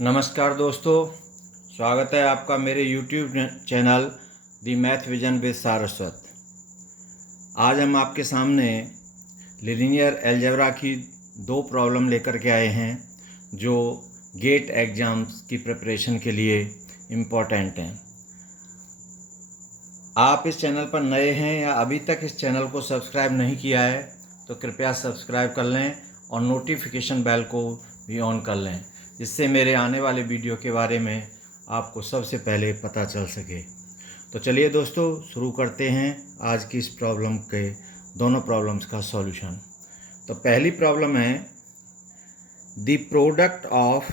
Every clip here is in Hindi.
नमस्कार दोस्तों, स्वागत है आपका मेरे YouTube channel the math vision with Saraswat. आज हम आपके सामने लीनियर अलजेब्रा की दो प्रॉब्लम लेकर के आए हैं जो गेट एग्ज़ाम्स की प्रिपरेशन के लिए इम्पोर्टेंट हैं। आप इस चैनल पर नए हैं या अभी तक इस चैनल को सब्सक्राइब नहीं किया है तो कृपया सब्सक्राइब कर लें और नोटिफिकेशन बेल को भी ऑन कर लें, जिससे मेरे आने वाले वीडियो के बारे में आपको सबसे पहले पता चल सके। तो चलिए दोस्तों, शुरू करते हैं आज की इस प्रॉब्लम के दोनों प्रॉब्लम्स का सॉल्यूशन। तो पहली प्रॉब्लम है the product of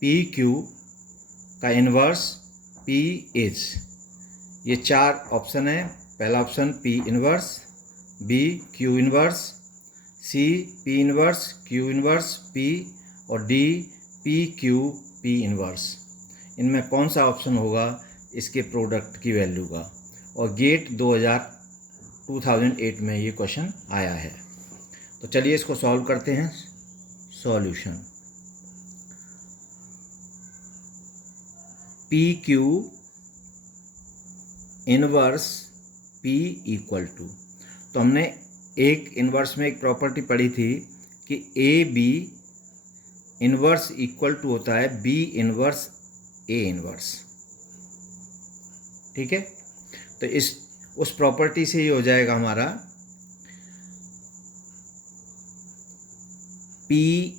P Q का इन्वर्स पी इज। ये चार ऑप्शन है। पहला option P inverse, B Q inverse, C P inverse Q inverse P और D P Q P inverse. इनमें कौन सा ऑप्शन होगा इसके प्रोडक्ट की वैल्यू का। और गेट 2008 में ये क्वेश्चन आया है। तो चलिए इसको सॉल्व करते हैं। Solution P Q inverse P equal to, तो हमने एक इन्वर्स में एक प्रॉपर्टी पढ़ी थी कि A B inverse equal to होता है बी इन्वर्स ए इन्वर्स। ठीक है, तो उस प्रॉपर्टी से ये हो जाएगा हमारा P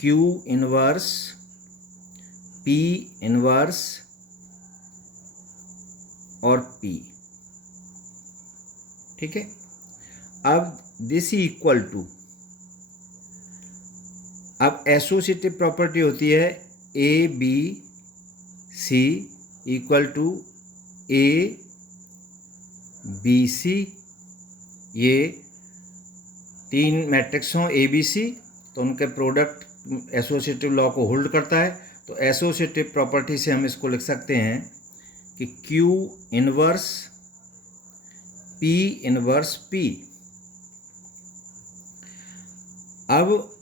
Q inverse P inverse और P। ठीक है, अब दिस इक्वल टू, अब एसोसिएटिव प्रॉपर्टी होती है A B C equal to A B C. ये तीन मैट्रिक्स हों ए बी सी तो उनके प्रोडक्ट एसोसिएटिव लॉ को होल्ड करता है। तो एसोसिएटिव प्रॉपर्टी से हम इसको लिख सकते हैं कि Q inverse P inverse P। अब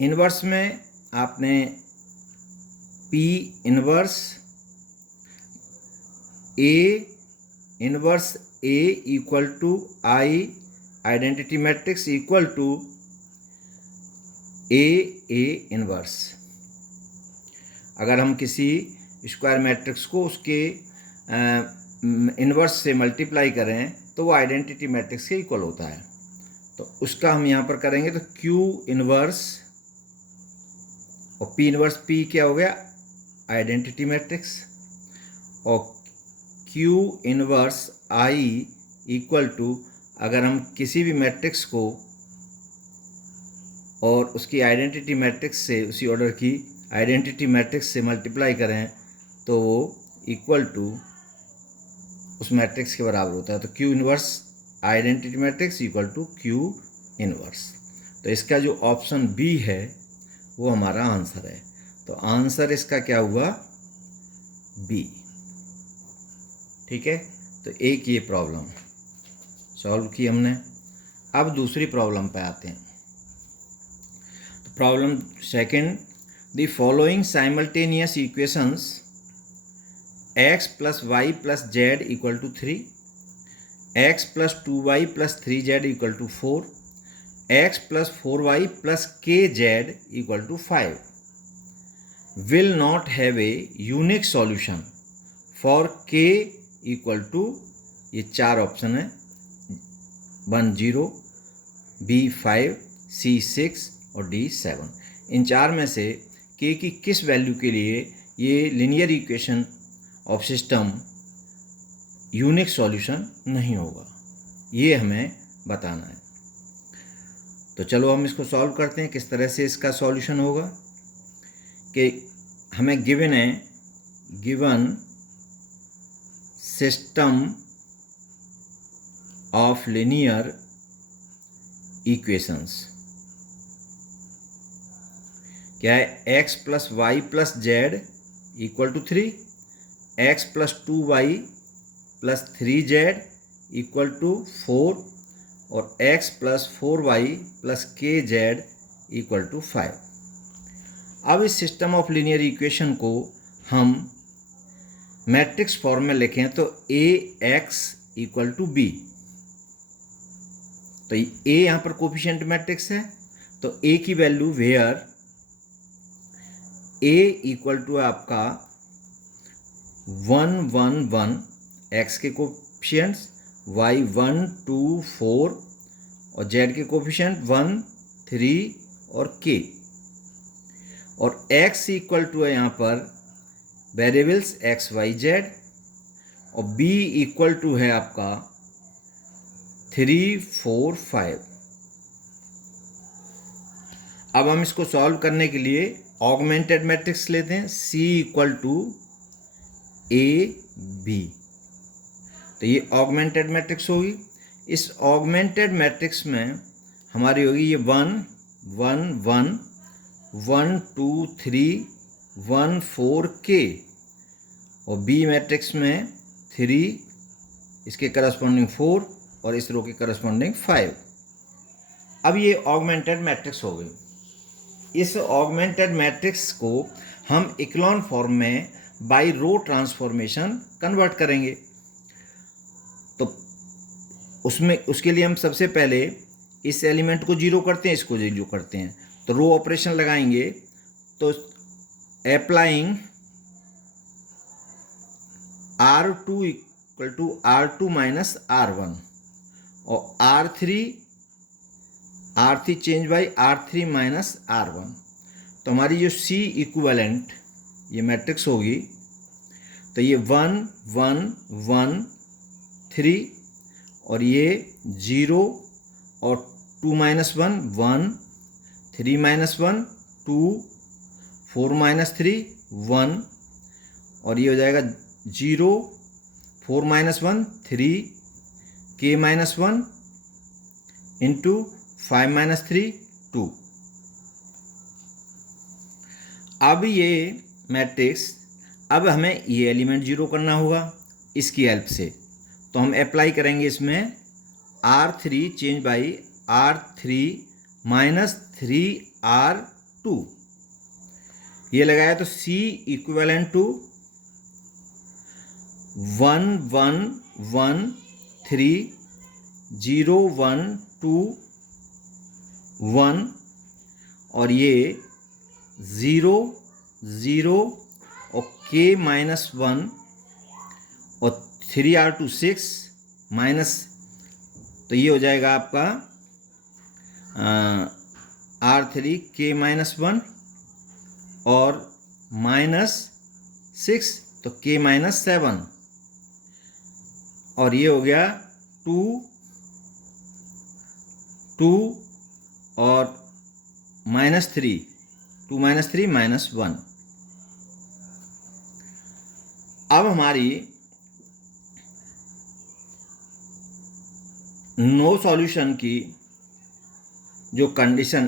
इन्वर्स में आपने P inverse A inverse A equal to I identity matrix equal to A inverse. अगर हम किसी स्क्वायर मैट्रिक्स को उसके इन्वर्स से मल्टीप्लाई करें तो वो आइडेंटिटी मैट्रिक्स के इक्वल होता है। तो उसका हम यहाँ पर करेंगे तो Q इन्वर्स और P इन्वर्स P क्या हो गया, आइडेंटिटी मैट्रिक्स, और Q inverse I equal to, अगर हम किसी भी मैट्रिक्स को और उसकी आइडेंटिटी मैट्रिक्स से, उसी ऑर्डर की आइडेंटिटी मैट्रिक्स से मल्टीप्लाई करें तो वो इक्वल टू उस मैट्रिक्स के बराबर होता है। तो Q inverse identity matrix equal to Q inverse. तो इसका जो ऑप्शन बी है वो हमारा आंसर है। तो आंसर इसका क्या हुआ, बी। ठीक है, तो एक ये प्रॉब्लम सॉल्व की हमने। अब दूसरी प्रॉब्लम पे आते हैं। तो problem second, the following simultaneous equations x plus y plus z equal to 3, x plus 2y plus 3z equal to 4, x plus 4y plus kz equal to 5 will not have a unique solution for k equal to, ये चार ऑप्शन है, 1 0, b 5, c 6 और d 7। इन चार में से k की किस वैल्यू के लिए ये linear equation of system unique solution नहीं होगा, ये हमें बताना है। तो चलो हम इसको सॉल्व करते हैं। किस तरह से इसका सॉल्यूशन होगा कि हमें गिवन है, given system of linear equations क्या है, x plus y plus z equal to 3, x plus 2y plus 3z equal to 4 और x plus 4y plus kz equal to 5। अब इस सिस्टम ऑफ लीनियर इक्वेशन को हम मैट्रिक्स फॉर्म में लिखें तो ए एक्स इक्वल टू बी। तो ए यहाँ पर कोफिशिएंट मैट्रिक्स है, तो ए की value where A equal to आपका 1 1 1, एक्स के कोफिशिएंट्स वाई 1 2 4 और जेड के कोफिशिएंट 1 3 और के, और x इक्वल टू है यहाँ पर वेरिएबल्स एक्स वाई जेड, और b इक्वल टू है आपका 3 4 5। अब हम इसको सॉल्व करने के लिए ऑगमेंटेड मैट्रिक्स लेते हैं, c equal to A B. तो ये ऑगमेंटेड मैट्रिक्स होगी। इस ऑगमेंटेड मैट्रिक्स में हमारी होगी ये 1 1 1 1 2 3 1 4 के, और बी मैट्रिक्स में 3, इसके करस्पॉन्डिंग 4 और इस रो के करस्पॉन्डिंग 5। अब ये ऑगमेंटेड मैट्रिक्स हो गई। इस ऑगमेंटेड मैट्रिक्स को हम इक्लोन फॉर्म में बाय रो ट्रांसफॉर्मेशन कन्वर्ट करेंगे। तो उसके लिए हम सबसे पहले इस एलिमेंट को जीरो करते हैं, इसको जीरो करते हैं, तो रो ऑपरेशन लगाएंगे। तो applying R2 equal to R2 minus R1 और R3 change by R3 minus R1, तो हमारी जो C इक्विवेलेंट ये मैट्रिक्स होगी, तो ये 1 1 1 3 और ये 0 और 2 माइनस 1 1 3 माइनस 1 2 4 माइनस 3 1, और ये हो जाएगा 0 4 माइनस 1 3 के माइनस 1 इंटू 5 माइनस 3 2। अब ये मैट्रिक्स, अब हमें ये एलिमेंट जीरो करना होगा इसकी हेल्प से, तो हम अप्लाई करेंगे इसमें R3 change by R3 minus 3R2, ये लगाया तो C इक्विवेलेंट टू 1 1 1 3 0 1 2 1, और ये 0 0 और k माइनस 1 और 3R2 6 माइनस, तो ये हो जाएगा आपका R3 k माइनस 1 और माइनस 6 तो k माइनस 7, और ये हो गया 2 2 और माइनस 3 2 माइनस 3 माइनस 1। अब हमारी नो सॉल्यूशन की जो condition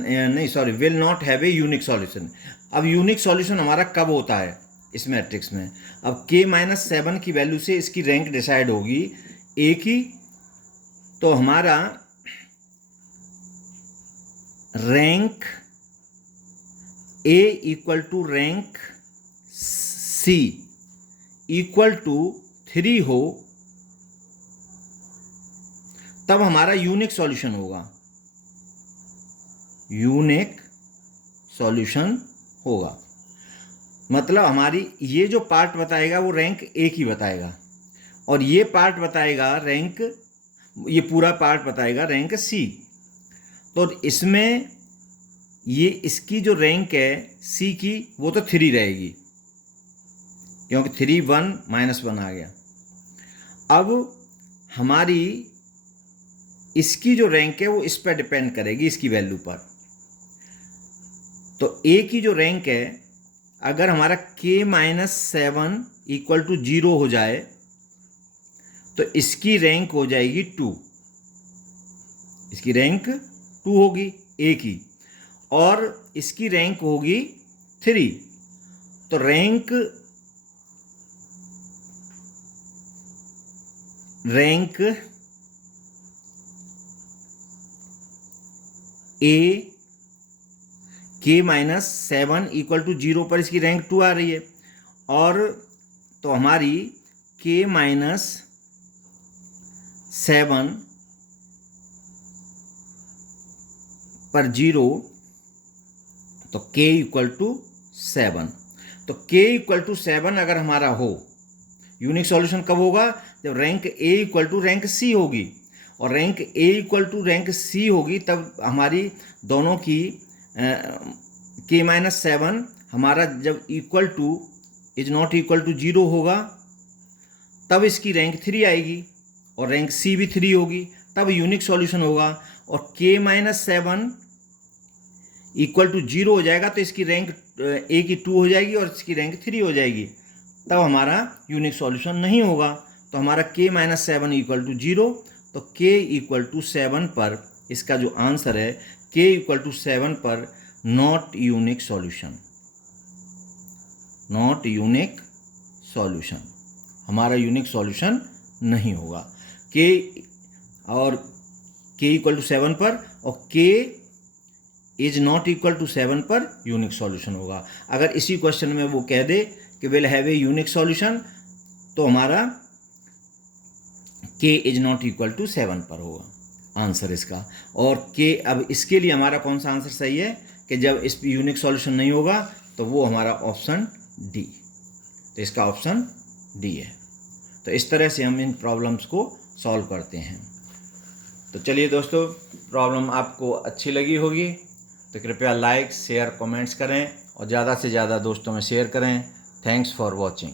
will not have a unique solution. अब यूनिक सॉल्यूशन हमारा कब होता है इस मैट्रिक्स में? अब k माइनस 7 की वैल्यू से इसकी रैंक डिसाइड होगी a की, तो हमारा rank a equal to rank c equal to 3 हो, तब हमारा यूनिक सॉल्यूशन होगा, यूनिक सॉल्यूशन होगा। मतलब हमारी ये जो पार्ट बताएगा वो रैंक ए की बताएगा, और ये पार्ट बताएगा रैंक, ये पूरा पार्ट बताएगा रैंक सी। तो इसमें ये इसकी जो रैंक है सी की वो तो 3 रहेगी, क्योंकि 3 1 माइनस 1 आ गया। अब हमारी इसकी जो रैंक है वो इस पर डिपेंड करेगी, इसकी वैल्यू पर। तो ए की जो रैंक है, अगर हमारा k माइनस 7 इक्वल टू 0 हो जाए तो इसकी रैंक हो जाएगी 2, इसकी रैंक 2 होगी a की, और इसकी रैंक होगी 3। तो rank a k minus 7 equal to 0 पर इसकी रैंक 2 आ रही है, और तो हमारी k माइनस 7 पर 0, तो k इक्वल टू 7। तो k इक्वल टू 7 अगर हमारा हो, यूनिक सॉल्यूशन कब होगा? जब rank a equal to rank c होगी, और rank a equal to rank c होगी, तब हमारी दोनों की k माइनस 7 हमारा जब equal to is not equal to 0 होगा, तब इसकी रैंक 3 आएगी, और रैंक c भी 3 होगी, तब यूनिक सॉल्यूशन होगा। और k माइनस 7 इक्वल टू 0 हो जाएगा, तो इसकी रैंक a की 2 हो जाएगी और इसकी रैंक 3 हो जाएगी, तब हमारा यूनिक सॉल्यूशन नहीं होगा। तो हमारा k माइनस 7 इक्वल टू 0, तो k इक्वल टू 7 पर इसका जो आंसर है, k इक्वल टू 7 पर not unique solution, not unique solution, हमारा यूनिक सॉल्यूशन नहीं होगा। k और k इक्वल टू 7 पर, और k is not equal to 7 पर यूनिक सॉल्यूशन होगा। अगर इसी क्वेश्चन में वो कह दे कि will have a unique solution, तो हमारा k is not equal to 7 पर होगा आंसर इसका। और k, अब इसके लिए हमारा कौन सा आंसर सही है कि जब इस पर यूनिक सॉल्यूशन नहीं होगा, तो वो हमारा ऑप्शन डी, तो इसका ऑप्शन डी है। तो इस तरह से हम इन प्रॉब्लम्स को सॉल्व करते हैं। तो चलिए दोस्तों, प्रॉब्लम आपको अच्छी लगी होगी तो कृपया लाइक, शेयर, कमेंट्स करें और ज़्यादा से ज़्यादा दोस्तों में शेयर करें। Thanks for watching.